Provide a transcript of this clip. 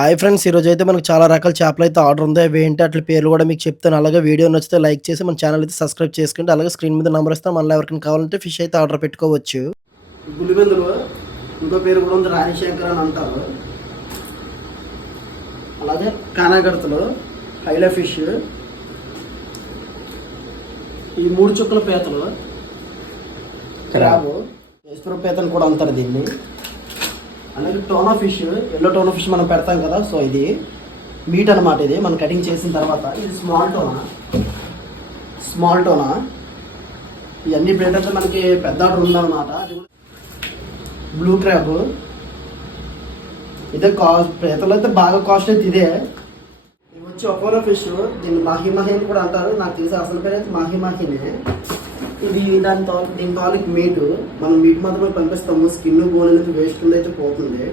Hi friends ఈరోజు అయితే మనకు చాలా రకాల చేపలు అయితే ఆర్డర్ ఉంది. అవి ఏంటి అట్ల పేర్లు కూడా మీకు చెప్తాను. అలాగే వీడియో నచ్చితే లైక్ చేసి మన ఛానల్ అయితే సబ్స్క్రైబ్ చేసుకుంటే అలాగే స్క్రీన్ మీద నెంబర్ ఇస్తాం మళ్ళీ ఎవరికైనా కావాలంటే ఫిష్ అయితే ఆర్డర్ పెట్టుకోవచ్చు. గులిబెందులు ఇంకో పేరు కూడా ఉంది రాణిశంకర్ అని అంటారు. అలాగే కానాగడతలు హైలా ఫిష్ ఈ మూడు చుక్కల పీతలు క్రాబ్ వేసుకున్న పీతలు కూడా అంటారు దీన్ని. అలాగే tuna fish yellow tuna fish మనం పెడతాం కదా సో ఇది మీట్ అనమాట ఇది. మనం కటింగ్ చేసిన తర్వాత ఇది స్మాల్ టోనా స్మాల్ టోనా ఇవన్నీ ఏంటంటే మనకి పెద్ద ఆర్డర్ ఉందన్నమాట బ్లూ క్రాబ్ ఇదే కాస్ట్ పీతలు అయితే బాగా కాస్ట్ అయితే ఇదే. ఇవి వచ్చి ఒక్కోరో ఫిష్ దీన్ని మాహి మాహి అని కూడా అంటారు. నాకు తెలిసి అసలు పేరు అయితే మాహి మాహినే ఇది దాని తా దీని తాలూకు మీట్. మనం మీట్ మాత్రమే పంపిస్తాము. స్కిన్ బోన్ అనేది వేస్ట్ కింద అయితే పోతుంది.